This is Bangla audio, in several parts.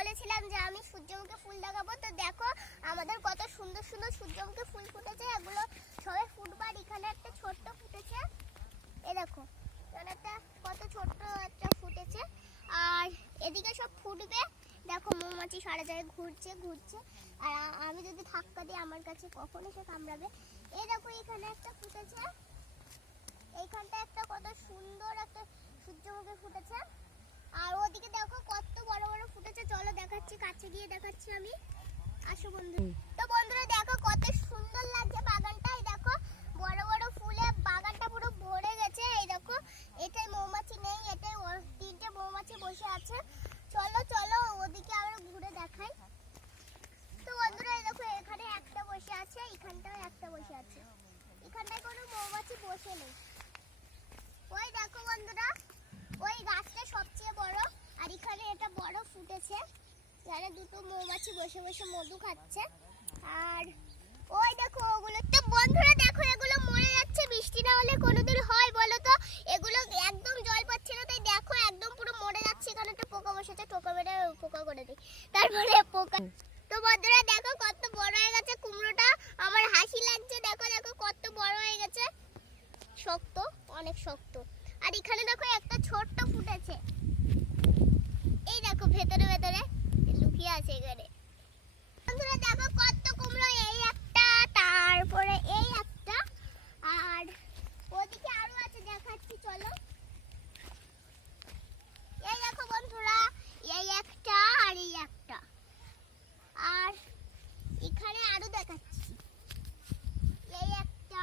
বলেছিলাম যে আমি সূর্যমুখী ফুল দেখাবো। তো দেখো আমাদের কত সুন্দর সুন্দর সূর্যমুখী ফুল ফুটেছে, এগুলো সবাই ফুটবার। এখানে একটা ছোট্ট ফুটেছে, এই দেখো এখানে একটা কত ছোট্ট একটা ফুটেছে, আর এদিকে সব ফুটবে। দেখো মৌমাছি সারা জায়গায় ঘুরছে ঘুরছে, আর আমি যদি ধাক্কা দিই আমার কাছে কখনো সে কামড়াবে। এই দেখো এখানে একটা ফুটেছে, এইখানটা একটা কত সুন্দর একটা সূর্যমুখী ফুটেছে, আর ওদিকে দেখো কত বড় বড় ফুটেছে। চলো দেখাচ্ছি, কাছে গিয়ে দেখাচ্ছি আমি, আসো বন্ধু। তো বন্ধুরা দেখো কত সুন্দর লাগছে বাগানটা, এই দেখো বড় বড় ফুলে বাগানটা পুরো ভরে গেছে। এই দেখো এটাই মৌমাছি নেই, এটাই তিনটে মৌমাছি বসে আছে। চলো চলো ওদিকে আমরা ঘুরে দেখাই। তো বন্ধুরা এই দেখো এখানে একটা বসে আছে, এখানটাও একটা বসে আছে, এখানটায় কোনো মৌমাছি বসে নেই। ওই দেখো বন্ধুরা ওই গাছটা সবচেয়ে বড়, আর এখানে এটা বড় ফুটেছে, এখানে দুটো মৌমাছি বসে বসে মধু খাচ্ছে। আর ওই দেখো ওগুলো, তো বন্ধুরা দেখো এগুলো মরে যাচ্ছে, বৃষ্টি না হলে কোনোদিন হয় বলো তো? এগুলো একদম জল পাচ্ছে না, তাই দেখো একদম পুরো মরে যাচ্ছে। এখানে একটা পোকা বসেছে, টোকা মেরে পোকা করে দিই, তারপরে পোকা। তো বন্ধুরা দেখো কত বড় হয়ে গেছে কুমড়োটা, আমার হাসি লাগছে। দেখো দেখো কত বড় হয়ে গেছে, শক্ত, অনেক শক্ত। আর এখানে দেখো একটা ছোট্ট ফুটেছে, এই দেখো ভেতরে ভেতরে লুকিয়ে আছে এখানে। বন্ধুরা দেখো কত কুমড়ো, এই একটা, তারপরে এই একটা, আর ওদিকে আরো আছে, দেখাচ্ছি চলো। এই দেখো বন্ধুরা এই একটা আর এই একটা, আর এখানে আরো দেখাচ্ছি এই একটা।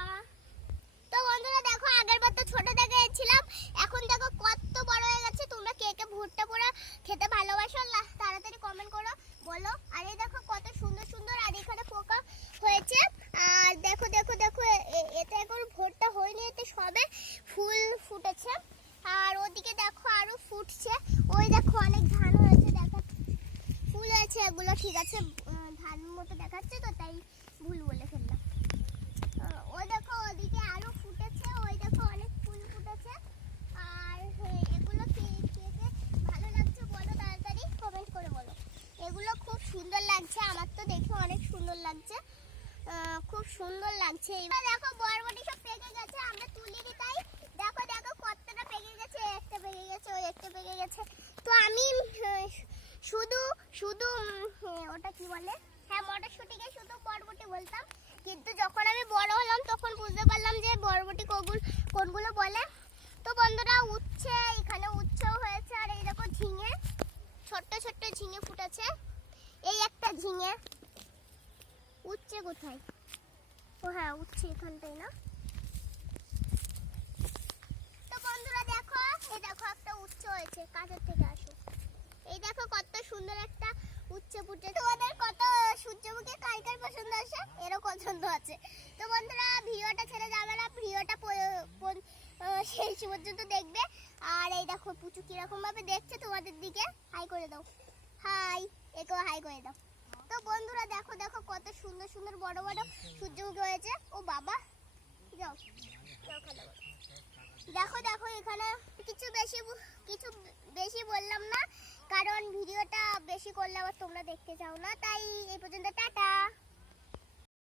তো বন্ধুরা দেখো আগের বার তো ছোট দেখাচ্ছিলাম, এখন দেখো কত বড় হয়ে গেছে। তোমরা কে কে ভুট্টা পোড়া খেতে ভালোবাসো তাড়াতাড়ি কমেন্ট করো, বলো। আর এই দেখো কত সুন্দর সুন্দর, আর এখানে পোকা হয়েছে। আর দেখো দেখো দেখো এটা এখন ভুট্টা হয়নি, এতে সবে ফুল ফুটেছে। আর ওদিকে দেখো আরো ফুটছে, ওই দেখো অনেক ধান হয়েছে, দেখো ফুল হয়েছে এগুলো, ঠিক আছে ধান মতো দেখাচ্ছে তো তাই ভুল বলে ফেললাম। ওই দেখো ওদিকে আরো ফুটেছে, ওই দেখো অনেক ফুল ফুটেছে। আর এগুলো কে ভালো লাগছে বলো, তাড়াতাড়ি কমেন্ট করে বলো। এগুলো খুব সুন্দর লাগছে, আমার তো দেখে অনেক সুন্দর লাগছে, খুব সুন্দর লাগছে। এবার দেখো বরবটি সব পেকে গেছে, আমরা তুলিনি তাই। দেখো দেখো কতটা পেকে গেছে, একটা পেকে গেছে, ওই একটা পেকে গেছে। তো আমি শুধু শুধু ওটা কি বলে, হ্যাঁ মটরশুঁটিকে শুধু বরবটি বলতাম, কিন্তু যখন আমি বড় হলাম তখন বুঝতে পারলাম যে বরবটি কোনগুলো বলে। তো বন্ধুরা উচ্ছে, এখানে উচ্ছেও হয়েছে, আর এই দেখো ঝিঙে, ছোট্ট ছোট্ট ঝিঙে ফুটেছে, এই একটা ঝিঙে। উচ্ছে কোথায়? ও হ্যাঁ উচ্ছে এখানটাই না। তো বন্ধুরা দেখো এই দেখো একটা উচ্ছে হয়েছে, কাছের থেকে আসো। এই দেখো কত সুন্দর একটা উচ্ছে ফুটছে। তোমাদের কত সূর্যমুখী কার পছন্দ আছে, এরও পছন্দ আছে। তো বন্ধুরা ভিডিওটা ছেড়ে যাবে না, ভিডিওটা শেষ পর্যন্ত দেখবে। আর এই দেখো পুচু কিরকম ভাবে দেখছে তোমাদের দিকে, হাই করে দাও, হাই, একেও হাই করে দাও। তো বন্ধুরা দেখো দেখো কত সুন্দর সুন্দর বড় বড় সূর্যমুখী হয়েছে। ও বাবা যাও, দেখো দেখো এখানে কিছু বেশি বললাম না, কারণ ভিডিওটা বেশি করলে আবার তোমরা দেখতে চাও না, তাই এই পর্যন্ত টাটা।